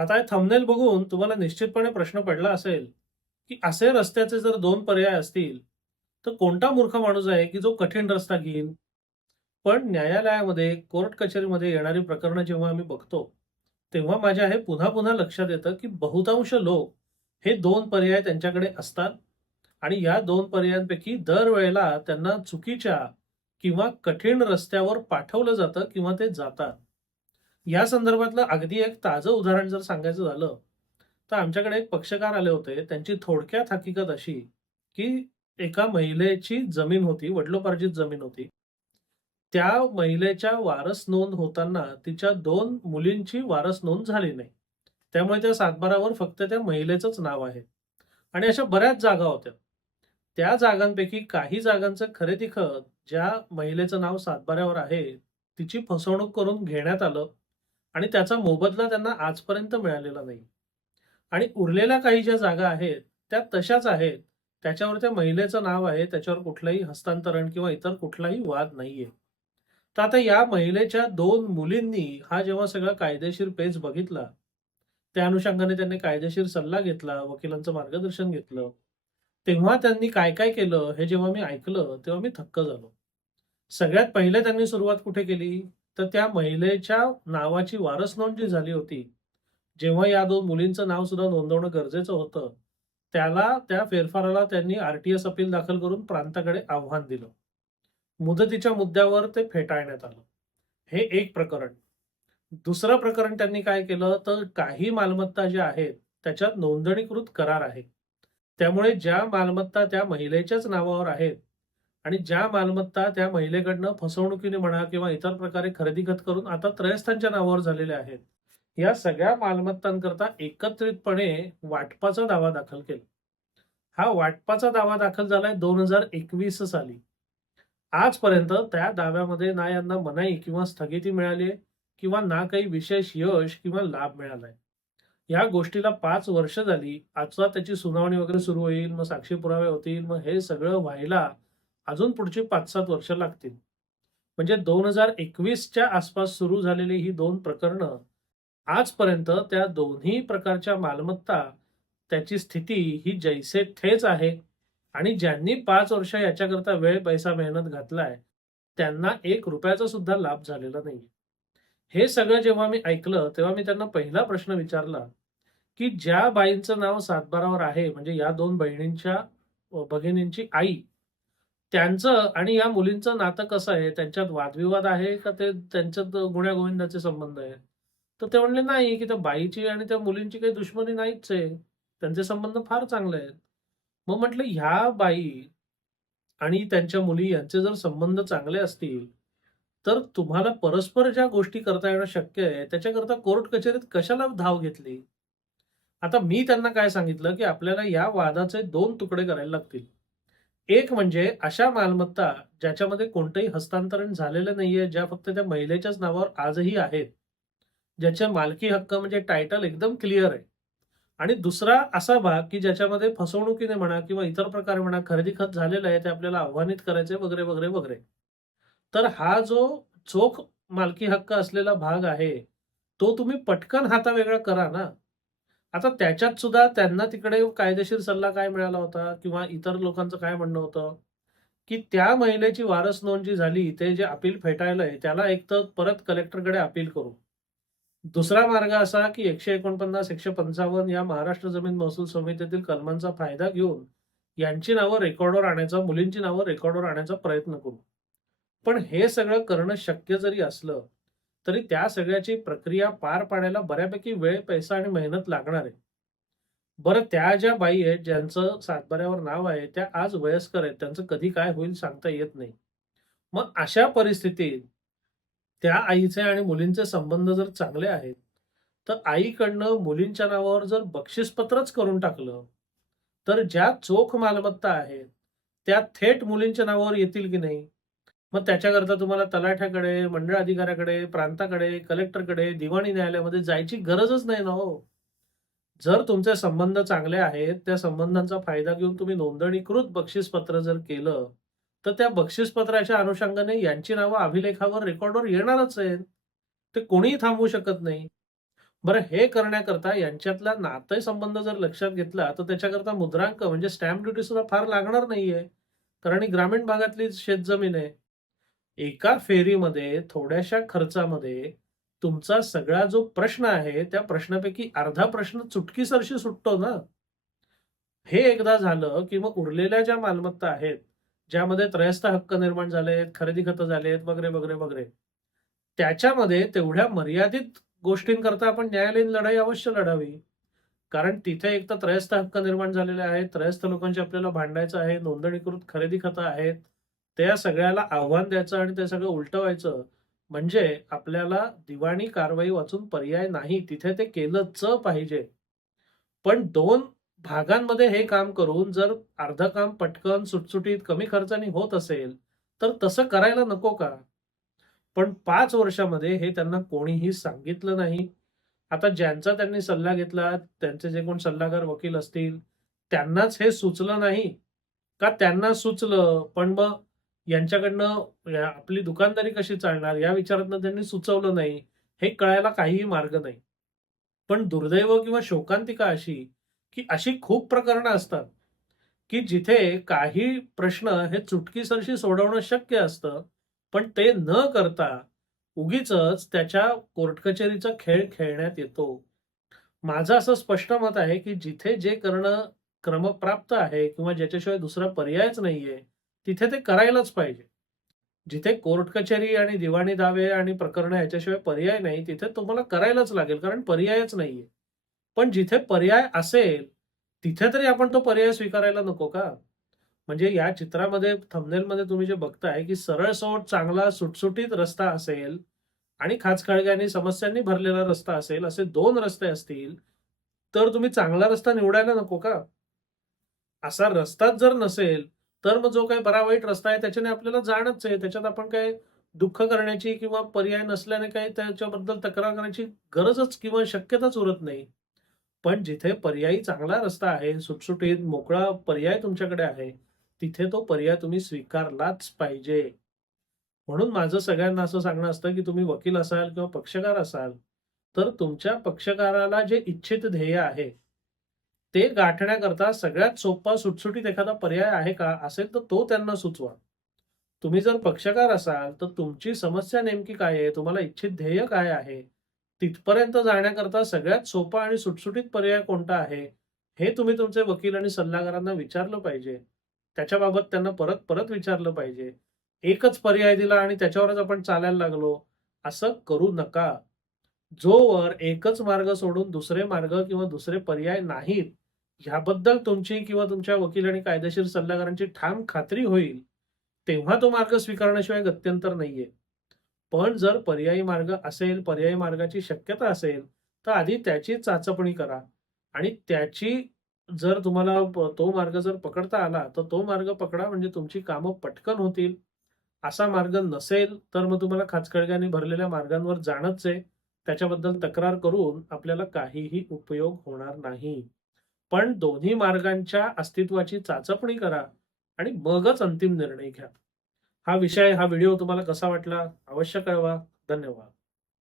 आता हे थंबनेल बघून तुम्हाला निश्चितपणे प्रश्न पडला असेल, की असे रस्त्याचे जर 2 पर्याय असतील, तर कोणता मूर्ख माणूस आहे, की जो कठीण रस्ता घेईल? पण न्यायालयामध्ये, कोर्ट कचेरीमध्ये येणारी प्रकरणं जेव्हा आम्ही बघतो, तेव्हा माझ्या हे पुन्हा-पुन्हा लक्षात येतं, की बहुतांश लोक हे 2 पर्याय त्यांच्याकडे असतात आणि या 2 पर्यायांपैकी दरवेळेला त्यांना चुकीच्या किंवा कठीण रस्त्यावर पाठवलं जातं किंवा ते जातात. या संदर्भातलं अगदी एक ताजं उदाहरण जर सांगायचं झालं, तर आमच्याकडे एक पक्षकार आले होते. त्यांची थोडक्यात हकीकत अशी, की एका महिलेची जमीन होती, वडिलोपार्जित जमीन होती. त्या महिलेच्या वारस नोंद होताना तिच्या 2 मुलींची वारस नोंद झाली नाही. त्यामुळे त्या सातबारावर फक्त त्या महिलेचंच नाव आहे आणि अशा बऱ्याच जागा होत्या. त्या जागांपैकी काही जागांचं खरेदी-खत ज्या महिलेचं नाव सातबाऱ्यावर आहे, तिची फसवणूक करून घेण्यात आलं आणि त्याचा मोबदला त्यांना आजपर्यंत मिळालेला नाही. आणि उरलेल्या काही ज्या जागा आहेत, त्या तशाच आहेत. त्याच्यावर त्या महिलेचं नाव आहे. त्याच्यावर कुठलंही हस्तांतरण किंवा इतर कुठलाही वाद नाहीये. तर आता या महिलेच्या 2 मुलींनी हा जेव्हा सगळा कायदेशीर पेच बघितला, त्या अनुषंगाने त्यांनी कायदेशीर सल्ला घेतला, वकिलांचं मार्गदर्शन घेतलं. तेव्हा त्यांनी काय-काय केलं हे जेव्हा मी ऐकलं, तेव्हा मी थक्क झालो. सगळ्यात पहिले त्यांनी सुरुवात कुठे केली? तर त्या महिलेच्या नावाची वारस नोंद जी झाली होती, जेव्हा या 2 मुलींचं नाव सुद्धा नोंदवणं गरजेचं होतं, त्या फेरफाराला त्यांनी आर-टी-एस अपील दाखल करून प्रांताकडे आव्हान दिलं. मुदतीच्या मुद्द्यावर ते फेटाळण्यात आलं. हे एक प्रकरण. दुसरं प्रकरण त्यांनी काय केलं, तर काही मालमत्ता ज्या आहेत, त्याच्यात नोंदणीकृत करार आहे. त्यामुळे ज्या मालमत्ता त्या महिलेच्याच नावावर आहेत आणि ज्या मालमत्ता त्या महिलेकडनं फसवणुकीने म्हणा किंवा इतर प्रकारे खरेदी-खत करून आता त्रयस्थांच्या नावावर झालेल्या आहेत. या सगळ्या मालमत्तांकरता एकत्रितपणे वाटपाचा दावा दाखल केला. हा वाटपाचा दावा दाखल झालाय 2021 साली. आजपर्यंत त्या दाव्यामध्ये ना यांना मनाई किंवा स्थगिती मिळाली आहे किंवा ना काही विशेष यश किंवा लाभ मिळालाय. या गोष्टीला 5 वर्ष झाली. आता त्याची सुनावणी वगैरे सुरू होईल, मग साक्षी पुरावे होतील. मग हे सगळं व्हायला अजून पुढची 5-7 वर्ष लागतील. म्हणजे 2021च्या आसपास सुरू झालेली ही 2 प्रकरणं आजपर्यंत त्या दोन्ही प्रकारच्या मालमत्ता, त्याची स्थिती ही जैसे थेच आहे आणि ज्यांनी 5 वर्ष याच्याकरता वेळ, पैसा, मेहनत घातलाय, त्यांना ₹1 सुद्धा लाभ झालेला नाहीये. हे सगळं जेव्हा मी ऐकलं, तेव्हा मी त्यांना पहिला प्रश्न विचारला, की ज्या बाईंचं नाव सातबारावर आहे, म्हणजे या 2 बहिणींच्या भगिनींची आई, त्यांचं आणि या मुलींचं नातं कसं आहे? त्यांच्यात वादविवाद आहे का ते त्यांच्यात गुण्यागोविंदाचे संबंध आहेत? तर ते म्हणले, "नाही, की त्या बाईची आणि त्या मुलींची काही दुश्मनी नाहीच आहे. त्यांचे संबंध फार चांगले आहेत." मग म्हटलं, ह्या बाई आणि त्यांच्या मुली यांचे जर संबंध चांगले असतील, तर तुम्हाला परस्पर ज्या गोष्टी करता येणं शक्य आहे, त्याच्याकरता कोर्ट कचेरीत कशाला धाव घेतली? आता मी त्यांना काय सांगितलं, की आपल्याला या वादाचे 2 तुकडे करायला लागतील. एक म्हणजे अशा मालमत्ता ज्याच्यामध्ये कोणतंही हस्तांतरण झालेलं नाहीये, ज्या फक्त त्या महिलेच्याच नावावर आजही आहेत. ज्याचे मालकी हक्क म्हणजे टायटल एकदम क्लिअर आहे. आणि दुसरा असा भाग, की ज्याच्यामध्ये फसवणुकीने म्हणा किंवा इतर प्रकारे म्हणा खरेदी-खत झालेलं आहे, ते आपल्याला आव्हानित करायचंय वगैरे, वगैरे, वगैरे. तर हा जो चोख मालकी हक्क असलेला भाग आहे, तो तुम्ही पटकन हातावेगळा करा ना. आता त्याच्यात सुद्धा त्यांना तिकडे कायदेशीर सल्ला काय मिळाला होता किंवा इतर लोकांचं काय म्हणणं होतं, की त्या महिलेची वारस नोंद जी झाली, ते जे अपील फेटाळलंय, त्याला एकतर परत कलेक्टरकडे अपील करू. दुसरा मार्ग असा, की 149, 155 या महाराष्ट्र जमीन महसूल संहितेतील कलमांचा फायदा घेऊन यांची नावं रेकॉर्डवर आणायचा, मुलींची नावं रेकॉर्डवर आणायचा प्रयत्न करू. पण हे सगळं करणं शक्य जरी असलं, तरी त्या सगळ्याची प्रक्रिया पार पाडायला बऱ्यापैकी वेळ, पैसा आणि मेहनत लागणार आहे. बरं त्या ज्या बाई आहेत, ज्यांचं सातबाऱ्यावर नाव आहे, त्या आज वयस्कर आहेत. त्यांचं कधी काय होईल सांगता येत नाही. मग अशा परिस्थितीत त्या आईचे आणि मुलींचे संबंध जर चांगले आहेत, तर आईकडनं मुलींच्या नावावर जर बक्षीसपत्रच करून टाकलं, तर ज्या चोख मालमत्ता आहेत, त्या थेट मुलींच्या नावावर येतील की नाही? मग त्याच्याकरता तुम्हाला तलाठ्याकडे, मंडळ अधिकाऱ्याकडे, प्रांताकडे, कलेक्टरकडे, दिवाणी न्यायालयामध्ये जायची गरजच नाही ना हो. जर तुमचे संबंध चांगले आहेत, त्या संबंधांचा फायदा घेऊन तुम्ही नोंदणीकृत बक्षीसपत्र जर केलं, तर त्या बक्षीसपत्राच्या अनुषंगाने यांची नावं अभिलेखावर, रेकॉर्डवर येणारच आहेत. ते कोणीही थांबवू शकत नाही. बरं हे करण्याकरता यांच्यातला नातेसंबंध जर लक्षात घेतला, तर त्याच्याकरता मुद्रांक म्हणजे स्टॅम्प ड्युटी सुद्धा फार लागणार नाहीये. कारण ही ग्रामीण भागातली शेतजमीन आहे. एका फेरीमध्ये थोड्याशा खर्चामध्ये तुमचा सगळा जो प्रश्न आहे, त्या प्रश्नापैकी अर्धा प्रश्न चुटकीसरशी सुटतो ना. हे एकदा झालं, की मग उरलेल्या ज्या मालमत्ता आहेत, ज्यामध्ये त्रयस्थ हक्क निर्माण झालेत, खरेदी खतं झालेत वगैरे, वगैरे, वगैरे. त्याच्यामध्ये तेवढ्या मर्यादित गोष्टींकरता आपण न्यायालयीन लढाई अवश्य लढावी. कारण तिथे एक तर त्रयस्थ हक्क निर्माण झालेले आहेत. त्रयस्थ लोकांशी आपल्याला भांडायचं आहे. नोंदणीकृत खरेदी खतं आहेत. त्या सगळ्याला आव्हान द्यायचं आणि ते सगळं उलटवायचं. म्हणजे आपल्याला दिवाणी कारवाई वाचून पर्याय नाही. तिथे ते केलंच पाहिजे. पण 2 भागांमध्ये हे काम करून जर अर्धं काम पटकन, सुटसुटीत, कमी खर्चाने होत असेल, तर तसं करायला नको का? पण 5 वर्षामध्ये हे त्यांना कोणीही सांगितलं नाही. आता ज्यांचा त्यांनी सल्ला घेतला, त्यांचे जे कोण सल्लागार वकील असतील, त्यांनाच हे सुचलं नाही का त्यांना सुचलं, पण मग यांच्याकडनं आपली दुकानदारी कशी चालणार या विचारातनं त्यांनी सुचवलं नाही, हे कळायला काहीही मार्ग नाही. पण दुर्दैव किंवा शोकांतिका अशी, की अशी खूप प्रकरणं असतात, की जिथे काही प्रश्न हे चुटकीसरशी सोडवणं शक्य असतं. पण ते न करता उगीचच त्याच्या कोर्ट कचेरीचा खेळ खेळण्यात येतो. माझं असं स्पष्ट मत आहे, की जिथे जे करणं क्रमप्राप्त आहे किंवा ज्याच्याशिवाय दुसरा पर्यायच नाहीये, तिथे ते करायलाच पाहिजे. जिथे कोर्ट कचेरी आणि दिवाणी दावे आणि प्रकरणं ह्याच्याशिवाय पर्याय नाही, तिथे तुम्हाला करायलाच लागेल कारण पर्यायच नाहीये. पण जिथे पर्याय असेल, तिथे तरी आपण तो पर्याय स्वीकारायला नको का? म्हणजे या चित्रामध्ये थंबनेलमध्ये तुम्ही जे बघताय, की सरळसोट चांगला सुटसुटीत रस्ता असेल आणि खाचखळग्याने समस्यांनी भरलेला रस्ता असेल, असे 2 रस्ते असतील, तर तुम्ही चांगला रस्ता निवडायला नको का? असा रस्ताच जर नसेल, तर मग जो काही बरा-वाईट रस्ता आहे त्याच्याने आपल्याला जाणंच आहे. त्याच्यात आपण काही दुःख करण्याची किंवा पर्याय नसल्याने काही त्याच्याबद्दल तक्रार करायची गरजच किंवा शक्यताच उरत नाही. पण जिथे पर्यायी चांगला रस्ता आहे, सुटसुटीत मोकळा पर्याय तुमच्याकडे आहे, तिथे तो पर्याय तुम्ही स्वीकारलाच पाहिजे. म्हणून माझं सगळ्यांना असं सांगणं असतं, की तुम्ही वकील असाल किंवा पक्षकार असाल, तर तुमच्या पक्षकाराला जे इच्छित ध्येय आहे, ते गाठण्याकरता सगळ्यात सोपा सुटसुटीत एखादा पर्याय आहे का? असेल तर तो त्यांना सुचवा. तुम्ही जर पक्षकार असाल, तर तुमची समस्या नेमकी काय आहे? तुम्हाला इच्छित ध्येय काय आहे? तिथपर्यंत जाण्याकरता सगळ्यात सोपा आणि सुटसुटीत पर्याय कोणता आहे? हे तुम्ही तुमचे वकील आणि सल्लागारांना विचारलं पाहिजे. त्याच्याबाबत त्यांना परत-परत विचारलं पाहिजे. एकच पर्याय दिला आणि त्याच्यावरच आपण चालायला लागलो, असं करू नका. जोवर एकच मार्ग सोडून दुसरे मार्ग किंवा दुसरे पर्याय नाहीत, ह्याबद्दल तुमची किंवा तुमच्या वकील आणि कायदेशीर सल्लागारांची ठाम खात्री होईल, तेव्हा तो मार्ग स्वीकारण्याशिवाय गत्यंतर नाहीये. पण जर पर्यायी मार्ग असेल, पर्यायी मार्गाची शक्यता असेल, तर आधी त्याची चाचपणी करा आणि त्याची जर तुम्हाला तो मार्ग जर पकडता आला, तर तो मार्ग पकडा म्हणजे तुमची कामं पटकन होतील. असा मार्ग नसेल, तर मग तुम्हाला खाचखळग्याने भरलेल्या मार्गांवर जाणंच आहे. त्याच्याबद्दल तक्रार करून आपल्याला काहीही उपयोग होणार नाही. पण दोन्ही मार्गांच्या अस्तित्वाची चाचपणी करा आणि मगच अंतिम निर्णय घ्या. हा व्हिडिओ तुम्हाला कसा वाटला? अवश्य कळवा. धन्यवाद.